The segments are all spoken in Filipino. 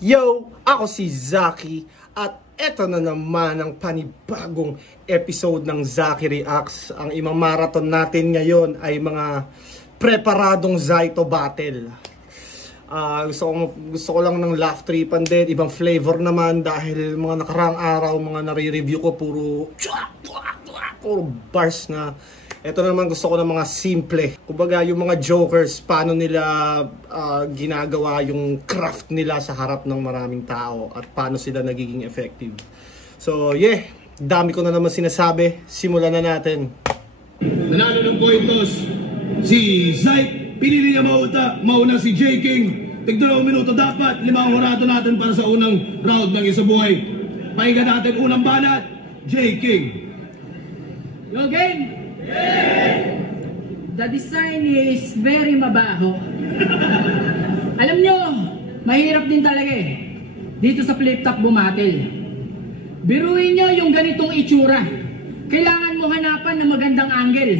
Yo! Ako si Zaki at eto na naman ang panibagong episode ng Zaki Reacts. Ang imamarathon natin ngayon ay mga preparadong Zaito battle. Gusto ko lang ng laugh tripan din, ibang flavor naman dahil mga nakaraang araw, mga nare-review ko puro bars na. Ito naman gusto ko ng mga simple. Kumbaga yung mga jokers, paano nila ginagawa yung craft nila sa harap ng maraming tao at paano sila nagiging effective. So yeah, dami ko na naman sinasabi. Simulan na natin. Nanalo ng pointos si Zayt. Pinili niya mauna si J. King. Tig-2 minuto dapat. 5 orato natin para sa unang round ng isa buhay. Pahinga natin unang banat. J. King. Yo, game! The design is very mabaho. Alam nyo, mahirap din talaga dito sa flip top bumatil. Biruin nyo yung ganitong itsura. Kailangan mo hanapan ng magandang angle.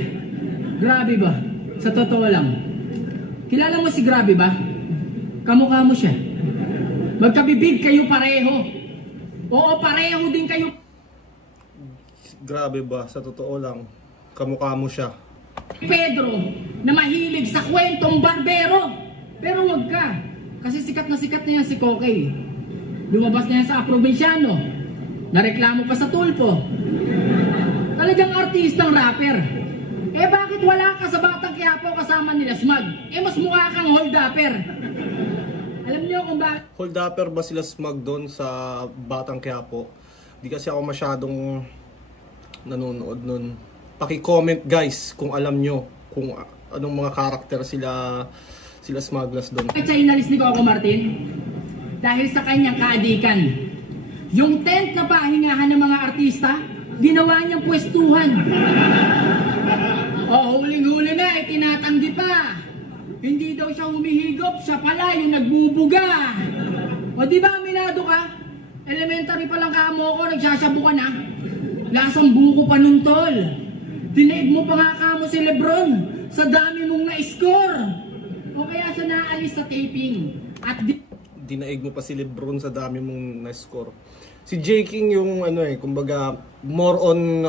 Grabe ba? Sa totoo lang. Kilala mo si Grabe ba? Kamukha mo siya. Magkabibig kayo pareho. Oo, pareho din kayo. Grabe ba? Sa totoo lang. Kamukha mo siya. Pedro, na mahilig sa kwentong barbero. Pero wag ka. Kasi sikat na yan si Kokey. Lumabas na yan sa Provinciano. Nareklamo pa sa Tulpo. Talagang artistang rapper. Eh bakit wala ka sa Batang Quiapo kasama nila Smug? Eh mas mukha kang hold-upper. Alam niyo kung bakit? Hold-upper ba sila Smug doon sa Batang Quiapo? Di kasi ako masyadong nanonood nun. Paki-comment guys kung alam nyo kung anong mga karakter sila Smugglers doon. Inalis ni Coco Martin dahil sa kanyang kaadikan. Yung tent na pahingahan ng mga artista, ginawa niyang pwestuhan. Huling-huli na, tinatanggi pa. Hindi daw siya humihigop, siya pala yung nagbubuga. Di ba aminado ka? Elementary pa lang kamo ko, nagsasabu ka na. Lasang buko pa nun, tol. Dinaig mo pa nga kamo si Lebron sa dami mong na-score. O kaya siya naalis sa taping. At dinaig mo pa si Lebron sa dami mong na-score. Si J. King yung kumbaga more on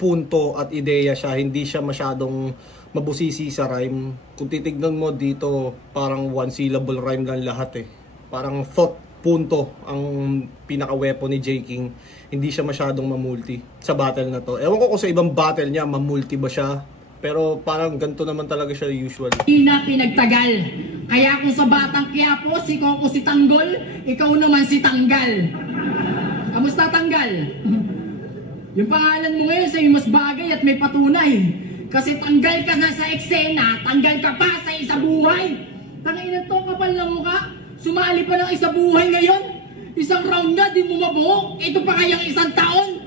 punto at ideya siya. Hindi siya masyadong mabusisi sa rhyme. Kung titignan mo dito, parang one syllable rhyme lang lahat Parang thought punto ang pinaka-weapon ni J. King. Hindi siya masyadong mamulti sa battle na to. Ewan ko kung sa ibang battle niya, mamulti ba siya. Pero parang ganito naman talaga siya usual. Hindi na pinagtagal. Kaya kung sa Batang Quiapo, si Coco si Tanggol, ikaw naman si Tanggal. Kamusta Tanggal? Yung pangalan mo ngayon sa'yo mas bagay at may patunay. Kasi tanggal ka na sa eksena, tanggal ka pa sa isa buhay. Tangainan to, kapal na mukha. Sumali pa ng isa buhay ngayon. Isang round na, di mo mabuo. Ito pa kayang isang taon.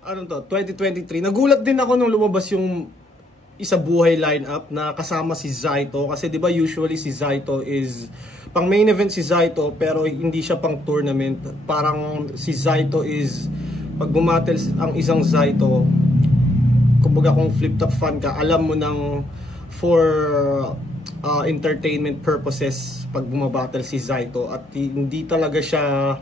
Ano to? 2023. Nagulat din ako nung lumabas yung isa buhay lineup na kasama si Zaito. Kasi di ba usually si Zaito is pang main event si Zaito pero hindi siya pang tournament. Parang si Zaito is pag bumatel ang isang Zaito, kumbaga kung flip top fan ka, alam mo nang for entertainment purposes pag bumabattle si Zaito at hindi talaga siya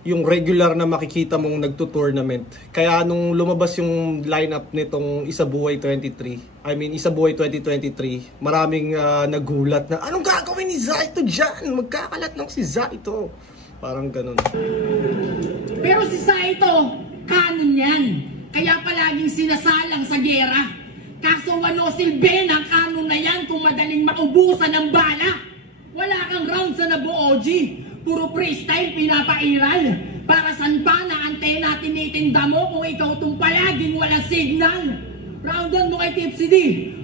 yung regular na makikita mong nagto-tournament. Kaya nung lumabas yung lineup nitong Isa Buhay 23, Isa Buhay 2023, maraming nagulat na anong gagawin ni Zaito dyan? Magkakalat lang si Zaito. Parang ganun. Pero si Zaito, kanon yan. Kaya palaging sinasalang sa gera. Kaso ano silbi ng kanon na yan kung madaling maubusan ng bala? Wala kang round sa nabuo, G. Puro freestyle pinapairal. Para saan pa na antena tinitinda mo kung ikaw tong palaging walang signal? Roundan mo kay Tipsy D.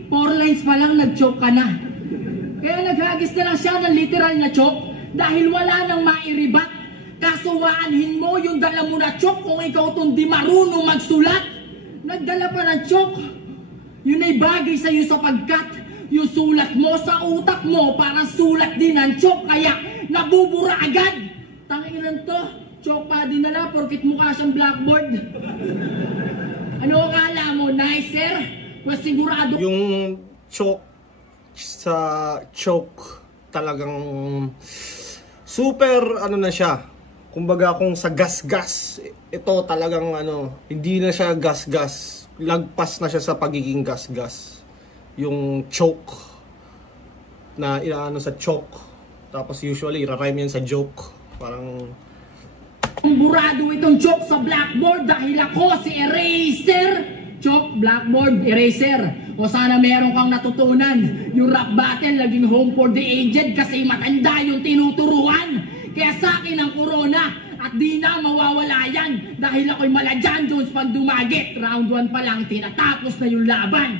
4 lines pa lang nag-choke ka na. Kaya naghagis na lang siya ng literal na choke dahil wala nang mairibat. Kaso waanhin mo yung dala mo na choke kung ikaw tong di marunong magsulat. Nagdala pa ng choke. Yun ay bagay sa'yo sapagkat yung sulat mo sa utak mo parang sulat din ang choke kaya nabubura agad. Tanginan to, choke pa din nala porkit mukha siyang blackboard. Ano akala mo, nice sir? Pues sigurado. Yung choke sa choke talagang super ano na siya. Kumbaga kung sa gas-gas, ito talagang ano, hindi na siya gas-gas. Lagpas na siya sa pagiging gas-gas. Yung choke na inaano sa choke. Tapos usually ira-rhyme yan sa joke. Parang burado itong choke sa blackboard dahil ako si Eraser. Choke, blackboard, eraser. O sana meron kang natutunan. Yung rap battle naging home for the aged kasi matanda yung tinuturuan. Kaya sa akin ang corona at di na mawawala yan dahil ako'y mala John Jones pag dumagit. Round 1 pa lang tinatapos na yung laban.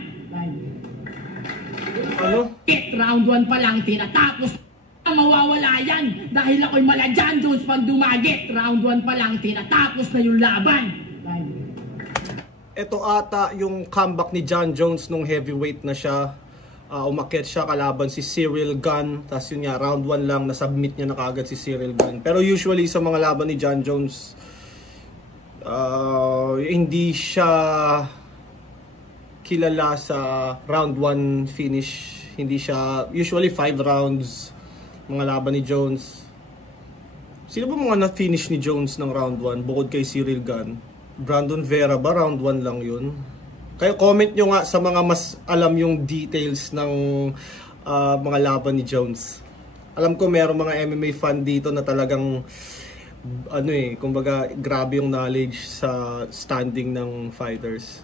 ano? Round 1 pa lang tinatapos na mawawala yan dahil ako'y mala John Jones pag dumagit. Round 1 pa lang tinatapos na yung laban. Ito ata yung comeback ni John Jones nung heavyweight na siya. Umakyat siya kalaban si Cyril Gunn. Tapos yun nga, round 1 lang, nasubmit niya na kaagad si Cyril Gunn. Pero usually sa mga laban ni John Jones, hindi siya kilala sa round 1 finish. Hindi siya, usually 5 rounds mga laban ni Jones. Sino ba mga na-finish ni Jones ng round 1 bukod kay Cyril Gunn? Brandon Vera ba? Round 1 lang yun. Kaya comment nyo nga sa mga mas alam yung details ng mga laban ni Jones. Alam ko meron mga MMA fan dito na talagang ano kumbaga grabe yung knowledge sa standing ng fighters.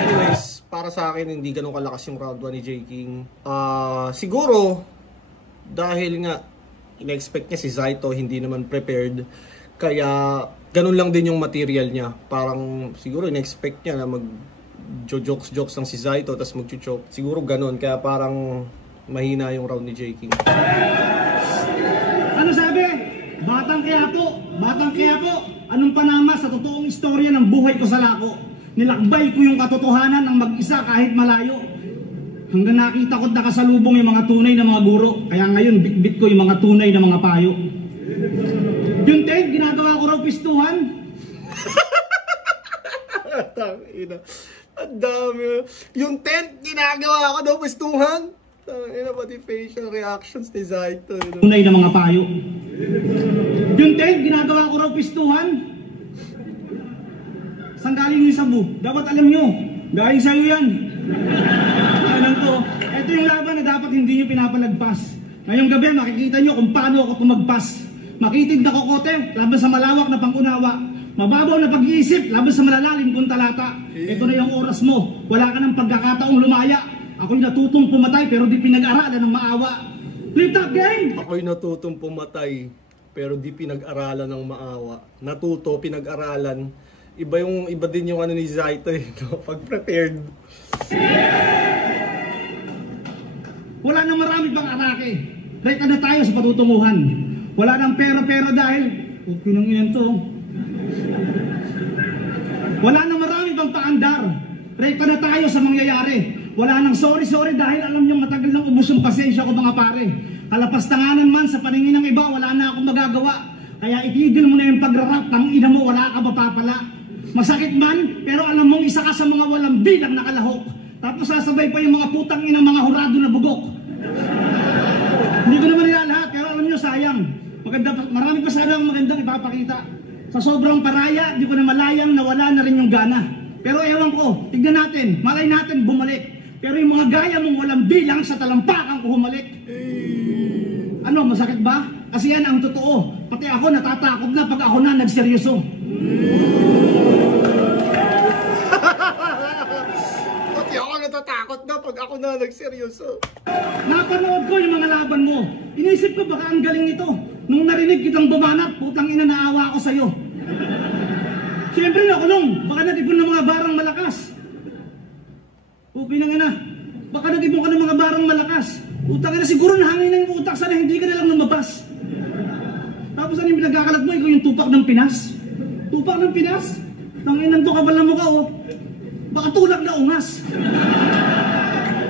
Anyways, para sa akin hindi ganun kalakas yung round 1 ni J. King. Siguro dahil nga ina-expect niya si Zaito hindi naman prepared. Kaya ganun lang din yung material niya. Parang siguro in-expect niya na mag-jokes ng si Zaito tapos mag-choke. Siguro ganun. Kaya parang mahina yung round ni J. King. Ano sabi? Batang Quiapo. Anong panama sa totoong istorya ng buhay ko sa lako? Nilakbay ko yung katotohanan ng mag-isa kahit malayo. Hanggang nakita ko't nakasalubong yung mga tunay na mga guro. Kaya ngayon bitbit ko yung mga tunay na mga payo. Yung tent, ginagawa ko raw pistuhan. Ang dami. Yung tent, ginagawa ko daw pistuhan. Pati facial reactions ni Zaito. Tunay na mga payo. Yung tent, ginagawa ko raw pistuhan. Saan galing yung sabu? Dapat alam nyo. Galing sa'yo yan. Alam to. Ito yung laban na dapat hindi nyo pinapalagpas. Ngayong gabi, makikita nyo kung paano ako tumagpas. Makitid na kokote, laban sa malawak na pangunawa. Mababaw na pag-iisip, laban sa malalalim kong talata. Ito na yung oras mo, wala ka ng pagkakataong lumaya. Ako'y natutong pumatay pero di pinag-aralan ng maawa. Flip top gang! Ako'y natutong pumatay pero di pinag-aralan ng maawa. Natuto, pinag-aralan. Iba din yung ano ni Zaito no? Pag prepared. Wala nang marami pang atake. Reka na tayo sa patutunguhan. Wala nang pero dahil okay nang iyan to. Wala nang marami pang paandar. Reka na tayo sa mangyayari. Wala nang sorry dahil alam nyo matagal nang ubos yung pasensya ko mga pare. Kalapastanganan man sa paningin ng iba, wala na akong magagawa. Kaya itigil mo na yung pagrarap, tangina mo, wala ka mapapala. Masakit man, pero alam mong isa ka sa mga walang bilang nakalahok. Tapos sasabay pa yung mga putang inang mga hurado na bugok. Hindi ko naman nilalahat, pero alam nyo sayang. Marami pa sana ang magandang ipapakita. Sa sobrang paraya, di ko na malayang nawala na rin yung gana. Pero ewan ko, tignan natin, malay natin bumalik. Pero yung mga gaya mong walang bilang sa talampakan ko humalik. Ano, masakit ba? Kasi yan ang totoo. Pati ako natatakot na pag ako na nagseryoso. Pati ako natatakot na pag ako na nagseryoso. Napanood ko yung mga laban mo. Inisip ko baka ang galing ito. Nung narinig kitang bumanat, putang ina naawa ako sa'yo. Siyempre nakulong, baka nag-ipon ng mga barang malakas. Okay na nga na. Baka nag-ipon ka ng mga barang malakas. Utang na siguro nahangin ng utak sana hindi ka na lang lumabas. Tapos ano yung pinagkakalat mo? Ikaw yung tupak ng Pinas. Tupak ng Pinas? Nanginan to kabal na mukha oh. Baka tulak na ungas.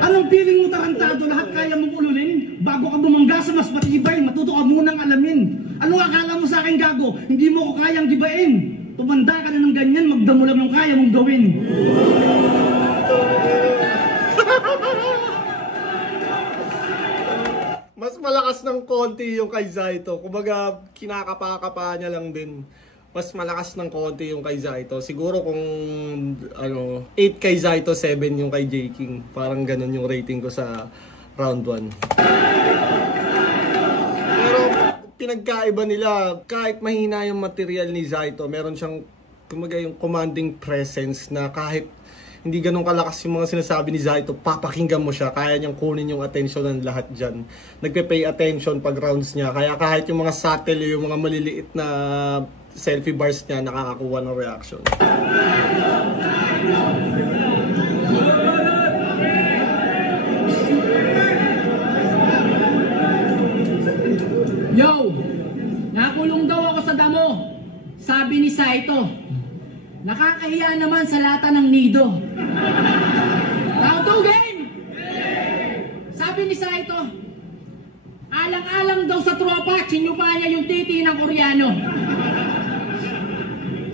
Anong feeling mo tarantado? Lahat kaya mong ulunin? Bago ka bumangga sa mas matibay, matuto ka munang alamin. Ano akala mo sa akin gago? Hindi mo ko kayang gibain. Tumanda ka na ng ganyan, magdamo lang yung kaya mong gawin. malakas ng konti yung kay Zaito. Kumbaga, kinakapa-kapa niya lang din. Mas malakas ng konti yung kay Zaito. Siguro kung 8 kay Zaito, 7 yung kay J-King. Parang ganun yung rating ko sa round 1. Pero pinagkaiba nila, kahit mahina yung material ni Zaito, meron siyang kumbaga yung commanding presence na kahit hindi ganun kalakas yung mga sinasabi ni Zaito, papakinggan mo siya, kaya niyang kunin yung attention ng lahat dyan. Nagpe-pay attention pag rounds niya, kaya kahit yung mga subtle, yung mga maliliit na selfie bars niya, nakakakuha ng reaction. Yo! Nakulong daw ako sa damo. Sabi ni Saito, nakakahiya naman sa lata ng nido. Round 2 game! Sabi ni Saito, alang-alang daw sa tropa, tsinyupa niya yung titi ng Koreano.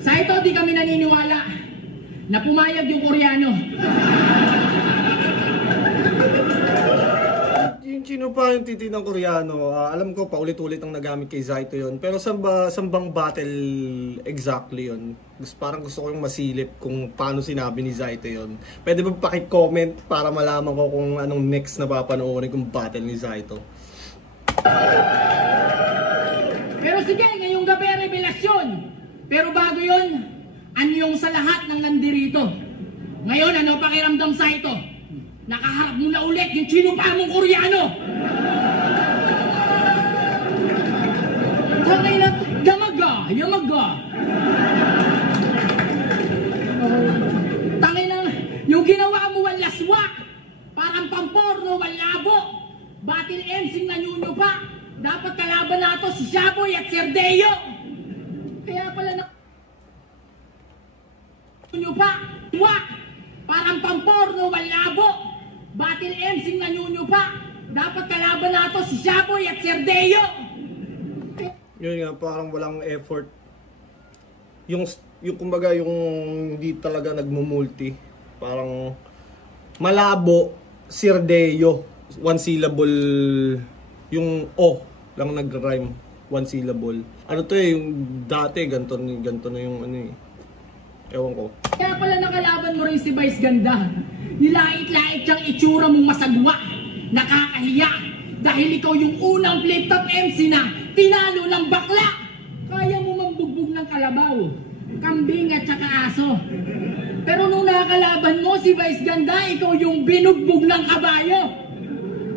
Saito, di kami naniniwala na pumayag yung Koreano. Yung tsinyupa yung titi ng Koreano, alam ko paulit-ulit ang nagamit kay Zaito yun. Pero sambang battle exactly yun? Parang gusto ko yung masilip kung paano sinabi ni Zaito yun. Pwede ba paki-comment para malaman ko kung anong next na papanoorin kong battle ni Zaito? Pero sige, ngayong gabi revelasyon. Pero bago yun, anyong sa lahat ng nandirito. Ngayon, ano pakiramdam sa ito? Nakaharap mo na ulit yung tsinupa mong Koreano. Tangay na, yamaga. Tangay na, yung ginawa mo wang laswa. Parang pamporno, wang labo. Battle MC na nyunyo pa. Dapat kalaban nato si Shaboy at Serdeo. Kaya pala na nyunyo pa. Parang pamporno, wang labo. Battle MC na nyunyo pa. Dapat kalaban nato si Shaboy at Serdeo. Yun nga, parang walang effort. Yung kumbaga yung hindi talaga nagmumulti. Parang malabo, Serdeo. One syllable, yung O lang nag-rhyme, one syllable. Ano to yung dati, ganito na yung ewan ko. Kaya pala nakalaban mo rin si Vice Ganda. Nilait-lait siyang itsura mong masagwa. Nakakahiya. Dahil ikaw yung unang flip-top MC na tinalo ng bakla. Kaya mo mambugbog ng kalabaw, kambing at saka aso. Pero nung nakalaban mo si Vice Ganda, ikaw yung binugbog ng kabayo.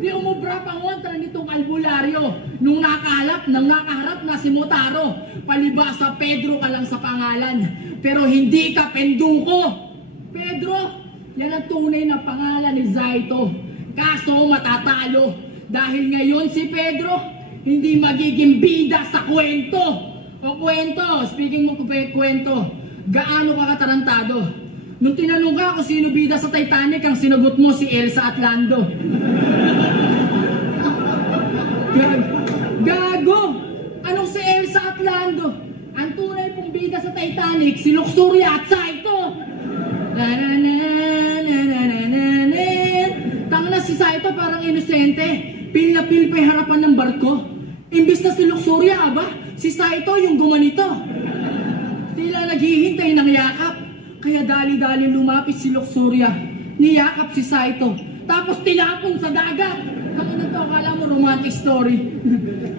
Di umubra pa kontra nitong albularyo. Nung nakaharap na si Motaro. Palibas sa Pedro ka lang sa pangalan. Pero hindi ka penduko. Pedro, yan ang tunay na pangalan ni Zaito. Kaso matatalo. Dahil ngayon si Pedro, hindi magiging bida sa kwento. O kwento, speaking mo kwento, gaano ka katarantado? Nung tinanong ka kung sino bida sa Titanic, ang sinagot mo si Elsa at Lando. Gago! Anong si Elsa at Lando? Ang tunay pong bida sa Titanic, si Luxuria at Saito. Tanga na si Saito parang inosente. Pil na pil pa harapan ng barko. Imbis na si Luxuria, aba, si Saito yung gumanito. Tila naghihintay ng yakap. Kaya dali-dali lumapit si Luxuria. Niyakap si Saito. Tapos tinapon sa dagat. Kamunan to, akala mo romantic story.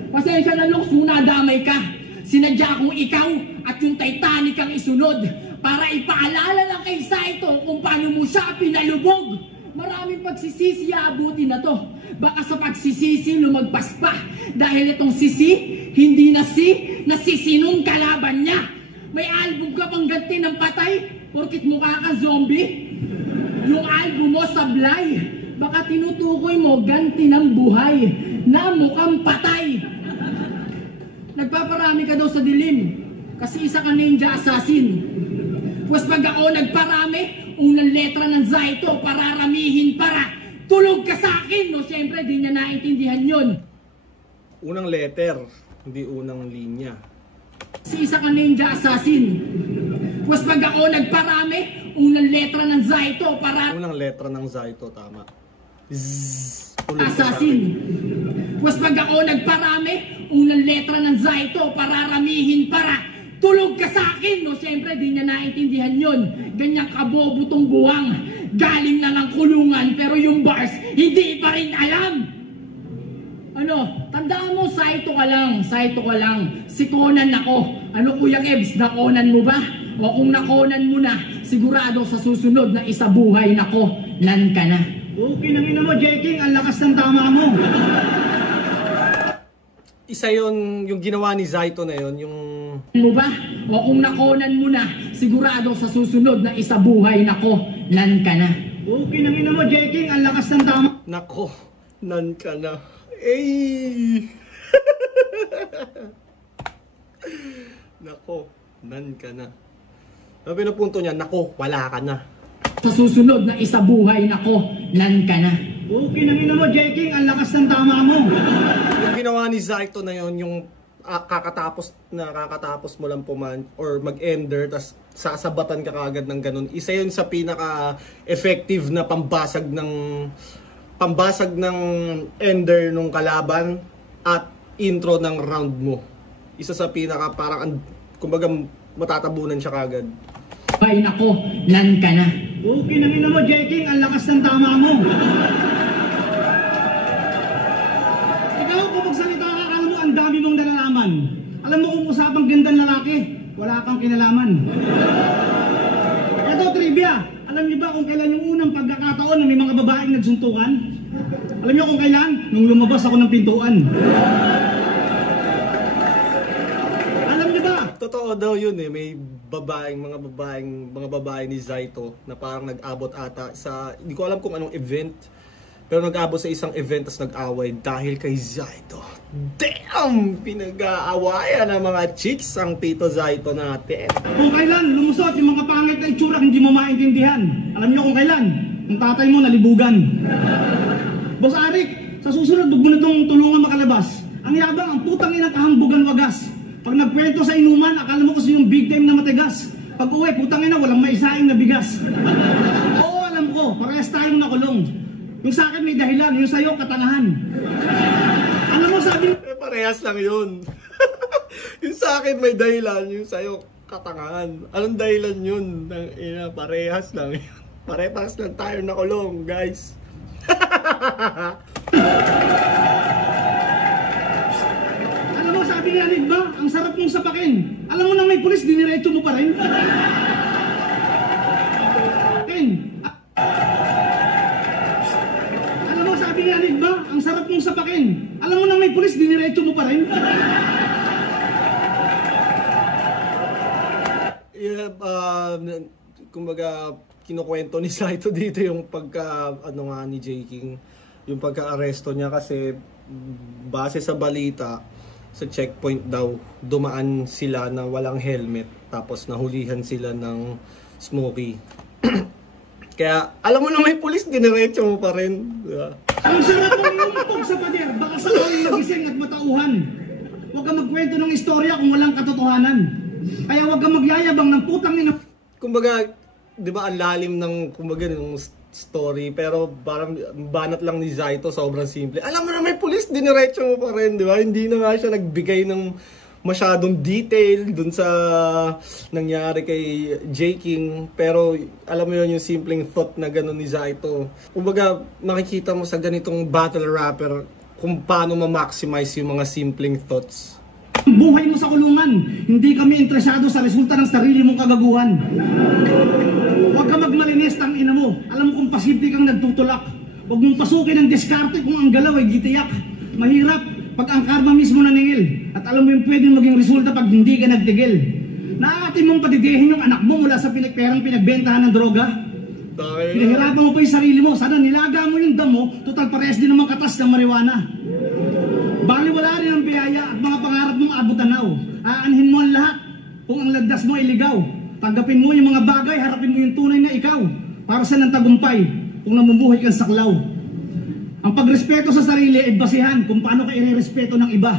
Pasensya na Lux, nadamay ka. Sinadya kong ikaw at yung Titanic ang isunod. Para ipaalala lang kay Saito kung paano mo siya pinalubog. Maraming pagsisisi abutin na to. Baka sa pagsisisi lumagpas pa. Dahil itong sisi, hindi na nasisinong kalaban niya. May album ka pang ganti ng patay, porkit mukha ka zombie. Yung album mo sablay, baka tinutukoy mo ganti ng buhay na mukhang patay. Nagpaparami ka daw sa dilim, kasi isa ka ninja assassin. Pues pag ako nagparami, unang letra ng Zaito, pararamihin para tulog ka sa akin. No, siyempre, di niya naintindihan yun. Unang letter, hindi unang linya. Si isa ka ninja assassin. Pues pag ako nagparami, unang letra ng Zaito para... Unang letra ng Zaito, tama. Assassin. Pues pag ako nagparami, unang letra ng Zaito, pararamihin para. Tulog ka sa akin, no? Siyempre, di niya naintindihan yun. Ganyan kabobo tong buwang. Galing na ng kulungan, pero yung bars, hindi pa rin alam. Ano, tandaan mo, Saito ka lang, Saito ka lang. Si Conan ako. Ano, Kuya Kebs, nakonan mo ba? O kung nakonan mo na, sigurado sa susunod na isa buhay nako, nan ka na. Okay, nangina mo, Jeking, ang lakas ng tama mo. Isa yon yung ginawa ni Zaito na yon, yung Mo ba? O kung nakonan mo na, sigurado sa susunod na isa buhay nako, nan ka na. Okay, nangina mo, Jeking, ang lakas ng tama. nako, nan ka na. Eh. Nako, nan ka na. Ang pinapunto niya, nako, wala ka na. Sa susunod na isa buhay nako, nan ka na. Okay, nangina mo, Jeking, ang lakas ng tama mo. Yung ginawa ni Zaito na yon, yung kakatapos mo lang puman or mag-ender, tas sasabatan ka kagad ng ganun. Isa yun sa pinaka-effective na pambasag ng ender nung kalaban at intro ng round mo. Isa sa pinaka parang kumbaga matatabunan siya kagad. Buhay nako, nan ka na. Okay, nangina mo, Jeking, ang lakas ng tama mo. Ikaw, kung magsalita ka, alam mo, ang dami mong nalalaman. Alam mo kung usapang gandang lalaki, wala kang kinalaman. Ito, trivia. Alam niyo ba kung kailan yung unang pagkakataon na may mga babaeng nagsuntukan? Alam niyo kung kailan? Nung lumabas ako ng pintuan. Alam niyo ba? Totoo daw yun eh, may mga babae ni Zaito na parang nag-abot ata sa, hindi ko alam kung anong event, pero nag-abot sa isang event tas nag-away dahil kay Zaito. Damn! Pinag-aawayan ng mga chicks ang Tito Zaito natin. Kung kailan lumusot yung mga pangit na itsura hindi mo maintindihan. Alam niyo kung kailan? Ang tatay mo nalibugan. Boss Arik, sa susunod huwag mo na itong tulungan makalabas. Ang yabang, ang putang inang kahambugan wagas. Pag nagkwento sa inuman, akala mo kasi yung big time na matigas. Pag uwi, putang ina, walang maisaing na bigas. Oo, alam ko, parehas tayong nakulong. Yung sa akin may dahilan, yung sa'yo katangahan. Alam mo, sabi... Parehas lang yun. Yung sa akin may dahilan, yung sa'yo katangahan. Anong dahilan yun? Parehas lang yun. Parehas lang tayo nakulong, guys. Alam mo, sabi ni Anig ba, ang sarap mong sapakin. Alam mo na may pulis, diniretso mo pa rin. Alam mo, sabi ni Anig ba, ang sarap mong sapakin. Alam mo na may pulis, diniretso mo pa rin. Yeah, kumbaga, kinukwento ni Zaito dito yung ni J. King, yung pagka-aresto niya kasi base sa balita, sa checkpoint daw, dumaan sila na walang helmet tapos nahulihan sila ng Smokey. Kaya, alam mo na may pulis, diniretso mo pa rin. Diba? Ang sarap mong lumutog sa pader, baka sakawin magising at matauhan. Huwag kang magkwento ng istorya kung walang katotohanan. Kaya huwag kang magyayabang ng putang ina. Kumbaga, di ba ang lalim ng ng story, pero parang banat lang ni Zaito, sobrang simple. Alam mo na may pulis, diniretso mo pa rin, di ba? Hindi na nga siya nagbigay ng masyadong detail dun sa nangyari kay J. King, pero alam mo yun yung simpleng thought na gano'n ni Zaito. Kumbaga, makikita mo sa ganitong battle rapper kung paano ma-maximize yung mga simpleng thoughts. Buhay mo sa kulungan, hindi kami interesado sa resulta ng sarili mong kagaguhan. Huwag ka magmalinis, tang ina mo. Alam mo kung pasimple kang nagtutulak. Huwag mong pasukin ang diskarte kung ang galaw ay gitiyak. Mahirap pag ang karma mismo naningil. At alam mo yung pwedeng maging resulta pag hindi ka nagtigil. Naaatin mong patidihin yung anak mo mula sa perang pinagbentahan ng droga. Pinahirapan mo pa yung sarili mo. Sana nilaga mo yung damo, total parehas din naman katas ng marijuana. Bali wala rin ang biyaya at mga pangarap mong abot-tanaw. Aanhin mo ang lahat kung ang landas mo ay ligaw. Tanggapin mo yung mga bagay, harapin mo yung tunay na ikaw. Para sa ng tagumpay kung namumuhay kang saklaw. Ang pagrespeto sa sarili ay basihan kung paano ka irerespeto ng iba.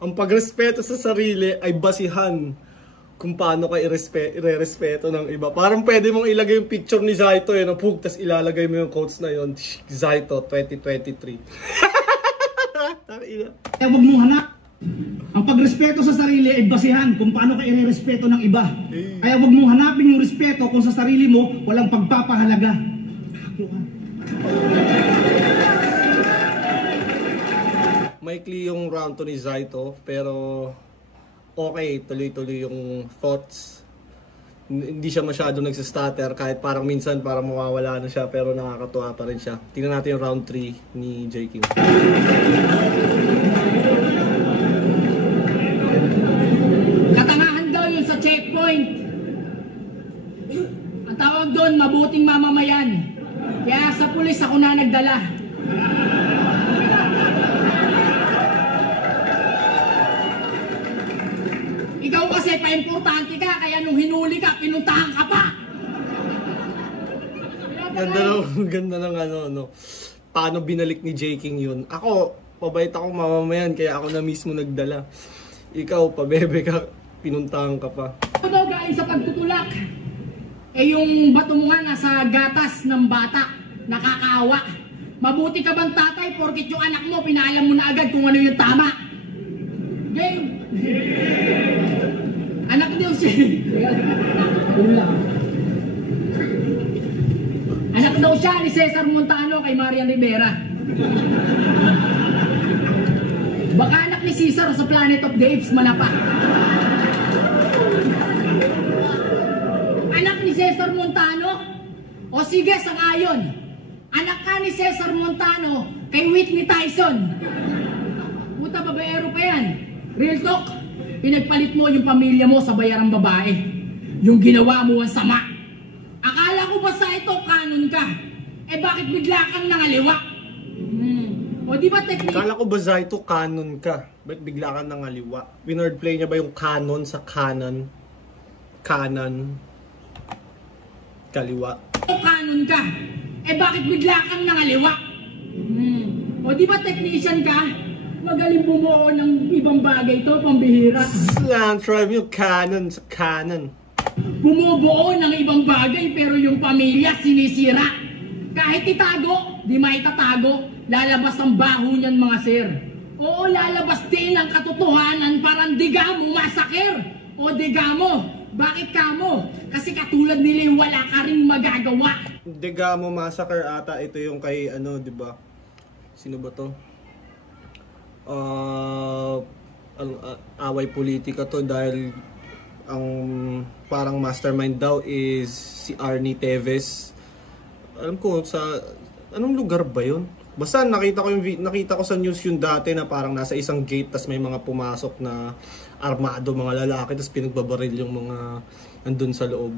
Ang pagrespeto sa sarili ay basihan kung paano ka irerespeto ng iba. Parang pwede mong ilagay yung picture ni Zaito yun, pug, tas ilalagay mo yung quotes na yun, Zaito 2023. Kaya huwag mong hanap. Ang pagrespeto sa sarili ay basihan kung paano ka irerespeto ng iba. Kaya huwag mong hanapin yung respeto kung sa sarili mo walang pagpapahalaga. Maikli yung round to ni Zaito, pero okay, tuloy-tuloy yung thoughts. Hindi siya masyado nagsistutter, kahit parang minsan parang mawawala na siya, pero nakakatuwa pa rin siya. Tingnan natin yung round 3 ni J. King. Katangahan daw yun sa checkpoint. Ang tawag doon, mabuting mamamayan. Kaya sa pulis ako na nagdala. Ikaw kasi pa-importante ka, kaya nung hinuli ka, pinuntahan ka pa. Ganda ng ano. Paano binalik ni J. King yun? Ako, pabait ako mamamayan, kaya ako na mismo nagdala. Ikaw, pabebe ka, pinuntahan ka pa. Ito daw galing sa pagtutulak. Eh yung bato mo nga nasa gatas ng bata, nakakaawa. Mabuti ka bang tatay, porkit yung anak mo, pinaalam mo na agad kung ano yung tama. Game! Anak daw siya. Anak daw siya ni Cesar Montano kay Marian Rivera. Baka anak ni Cesar sa Planet of the Apes manapa. Anak ni Cesar Montano? O sige, sang-ayon. Anak ka ni Cesar Montano kay Whitney Tyson. Puta, babaero pa yan. Real talk. Pinagpalit mo yung pamilya mo sa bayarang babae. Yung ginawa mo ang sama. Akala ko ba sa ito kanon ka? Eh bakit bigla kang nangaliwa? O di ba technique? Akala ko ba Zaito canon ka? Ba't bigla kang nangaliwa? Winord play niya ba yung canon sa canon? Canon. Kaliwa. Kanon ka? Eh bakit bigla kang nangaliwa? O di ba technician ka? Magaling bumuo ng ibang bagay to, pambihira. Slang tribe yung canon sa canon. Bumubuo ng ibang bagay pero yung pamilya sinisira. Kahit itago, di maitatago. Lalabas ang baho niyan mga sir. Oo, lalabas din ang katotohanan, parang digamo masakir. O digamo, bakit kamo? Kasi katulad nila yung wala ka rin magagawa. Digamo Massacre ata, ito yung kay ano, di ba? Sino ba to? Away politika to dahil ang parang mastermind daw is si Arnie Teves. Alam ko sa anong lugar ba 'yon? Basta nakita ko sa news yung dati na parang nasa isang gate tas may mga pumasok na armado mga lalaki tas pinagbabaril yung mga andun sa loob.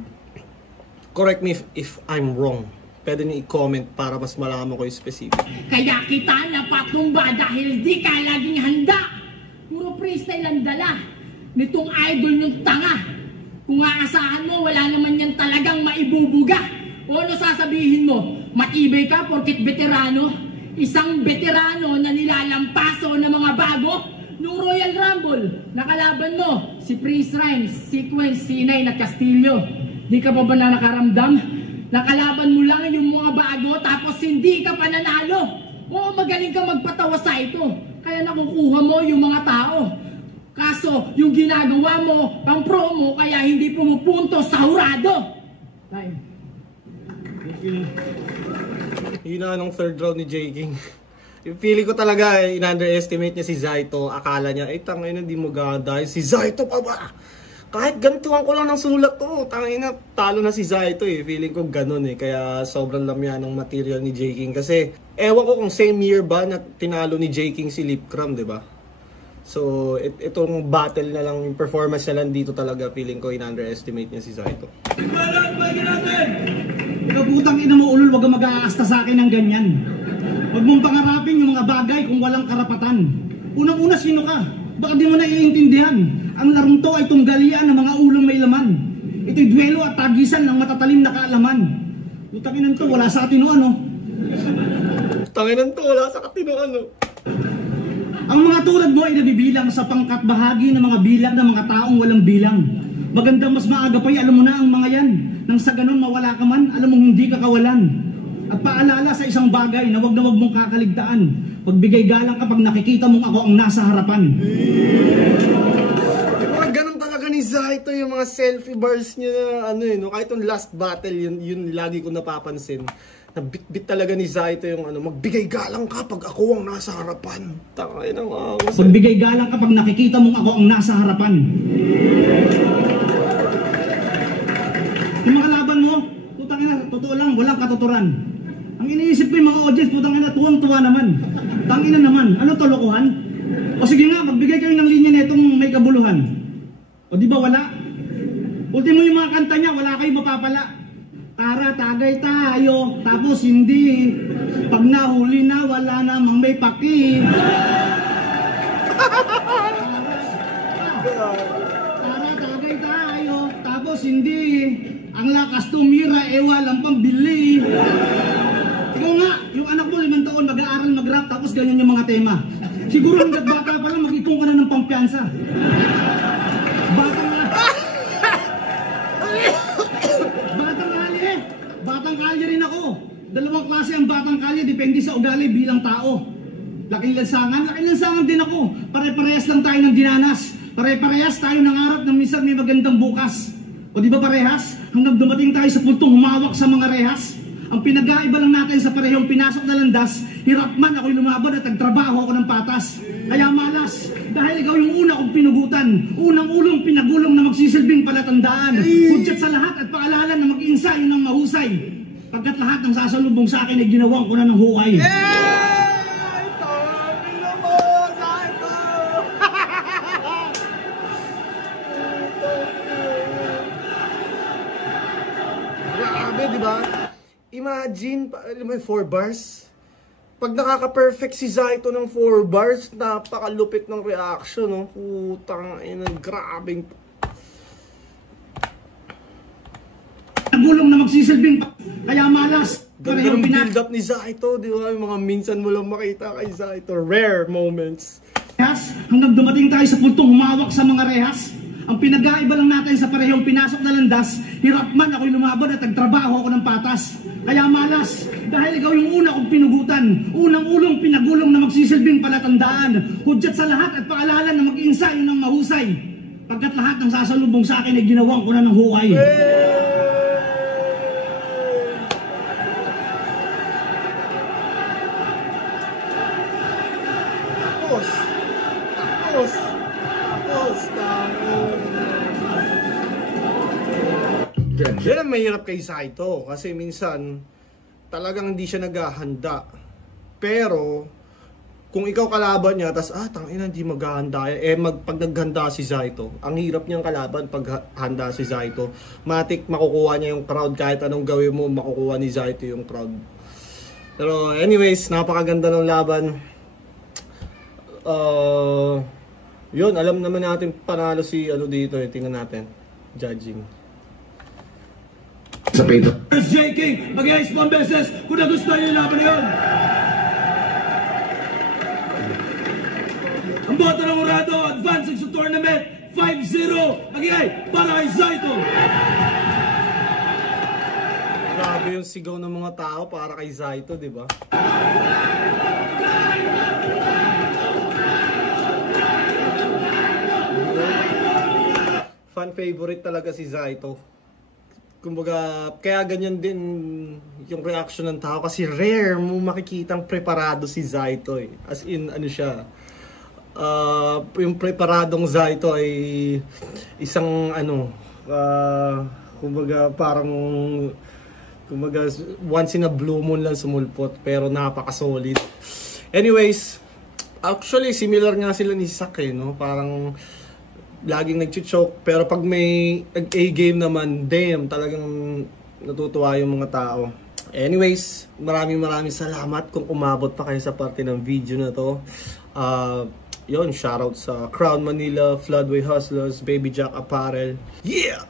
Correct me if I'm wrong. Pwede niyo i-comment para mas malaman ko yung specific. Kaya kita napatumba dahil di ka laging handa. Puro freestyle ang dala nitong idol yung tanga. Kung aasahan mo, wala naman yan talagang maibubuga. O ano sasabihin mo? Matibay ka porkit veterano? Isang veterano na nilalampaso ng mga bago? Nung Royal Rumble, nakalaban mo si Freeze Rhymes, Sequence, Sinay na Castillo. Di ka pa ba na nakaramdam? Nakalaban mo lang yung mga bago tapos hindi ka pananalo. Oo, magaling ka magpatawa sa ito. Kaya nakukuha mo yung mga tao. Kaso, yung ginagawa mo, pang promo, kaya hindi pumupunto sa hurado. Ay. Yun na nung third round ni J. King. Feeling ko talaga, in-underestimate niya si Zaito. Akala niya, tangay na, di mo ganda. Si Zaito pa ba? Kahit ganituhan ko lang ng sulat to, tangina, talo na si Zaito eh. Feeling ko ganun eh. Kaya sobrang lamya ng material ni J. King. Kasi, ewan ko kung same year ba na tinalo ni J. King si Lipcram, di ba? So, itong battle na lang, yung performance na lang dito talaga, feeling ko in-underestimate niya si Zaito. Ikaw putang ina mo ulol, wag kang mag-aasta sa akin ng ganyan. Huwag mong pangarapin yung mga bagay kung walang karapatan. Unang-una, sino ka? Baka di mo na iintindihan. Ang larong to ay tunggalian ng mga ulong may laman. Ito'y duelo at tagisan ng matatalim na kaalaman. Utanginan to, wala sa katinoan, no? Utanginan to, wala sa katinoan, no? Ang mga tulad mo ay nabibilang sa pangkat bahagi ng mga bilang ng mga taong walang bilang. Magandang mas maaga pa, alam mo na ang mga yan. Nang sa ganun mawala ka man, alam mong hindi ka kawalan. At paalala sa isang bagay na wag mong kakaligtaan. Magbigay galang kapag nakikita mong ako ang nasa harapan. Mga ganun talaga ni Zaito yung mga selfie bars niya na no? Kahit yung last battle, yun lagi ko napapansin. Nabit-bit talaga ni Zaito yung magbigay galang kapag ako ang nasa harapan. Tangay na nga ako. Magbigay galang kapag nakikita mong ako ang nasa harapan. Yung mga laban mo, putang ina, totoo lang, walang katuturan. Ang iniisip ko yung mga audience, putang ina, tuwang-tuwa naman. Tangina naman, ano tolokohan? O sige nga, magbigay kayo ng linya na itong may kabuluhan. O di ba wala? Ultimo yung mga kanta niya, wala kayong mapapala. Tara, tagay tayo, tapos hindi. Pag nahuli na, wala namang may paki. Tara, tagay tayo, tapos hindi. Ang lakas tumira, walang pambili. Ikaw nga, yung anak mo 5 taon, mag-aaral mag-rap, tapos ganyan yung mga tema. Siguro hanggat bata pa lang, mag-ipon ka na ng pampiyansa. Batang kalye rin ako. 2 klase ang batang kalye, depende sa ugali bilang tao. Laking lansangan din ako. Pare-parehas lang tayo ng dinanas. Pare-parehas tayo nangarap na minsan may magandang bukas. O di ba parehas? Hanggang dumating tayo sa puntong humawak sa mga rehas. Ang pinag-aiba lang natin sa parehong pinasok na landas, hirap man ako'y lumaban at nagtrabaho ako ng patas. Kaya malas, dahil ikaw yung una kong pinugutan, unang ulong pinagulong na magsisilbing palatandaan. Hudyat sa lahat at paalala na mag-ensayo ng mahusay. Pagkat lahat ng sasalubong sa akin ay ginawang ko na ng hukay. Grabe, di ba? Imagine, 4 bars. Pag nakaka-perfect si Zaito ng 4 bars, napakalupit ng reaction, no? Putang ina, grabing. Nagulong na magsisilbing kaya malas. Ganda ng build up ni Zaito, di ba? Yung mga minsan mo lang makita kay Zaito. Rare moments. Hanggang dumating tayo sa puntong humawak sa mga rehas. Ang pinag-aiba lang natin sa parehong pinasok na landas, hirap man ako'y lumaban at nagtrabaho ako ng patas. Kaya malas, dahil ikaw yung una kong pinugutan, unang ulong pinagulong na magsisilbing palatandaan. Hudyat sa lahat at paalala na mag-ensayo ng mahusay. Pagkat lahat ng sasalubong sa akin ay ginawang ko na ng hukay. Yan ang mahirap kay Zaito kasi minsan talagang hindi siya naghahanda. Pero kung ikaw kalaban niya, tas tangina hindi maghahanda, pag naghanda si Zaito, ang hirap niyang kalaban pag handa si Zaito. Matik makukuha niya yung crowd, kahit anong gawin mo makukuha ni Zaito yung crowd. Pero anyways, napakaganda ng laban. Yun, alam naman natin panalo si dito, tingnan natin judging sa Pedro. J. King, mag-iayos po ang beses kung nagustuhan niyo yung laban na yun. Ang boto ng Urado, advancing sa tournament, 5-0. Mag-iay para kay Zaito. Grabe yung sigaw ng mga tao para kay Zaito, di ba? Fan favorite talaga si Zaito. Kumbaga, kaya ganyan din yung reaction ng tao kasi rare mo makikitang preparado si Zaito eh. As in, siya. Yung preparadong Zaito ay isang kumbaga parang once in a blue moon lang sumulpot pero napaka-solid. Anyways, actually similar nga sila ni Sak no? Parang laging nag-choke, pero pag may A-game naman, damn, talagang natutuwa yung mga tao. Anyways, maraming salamat kung umabot pa kayo sa parte ng video na to. Yun, shoutout sa Crown Manila, Floodway Hustlers, Baby Jack Apparel. Yeah!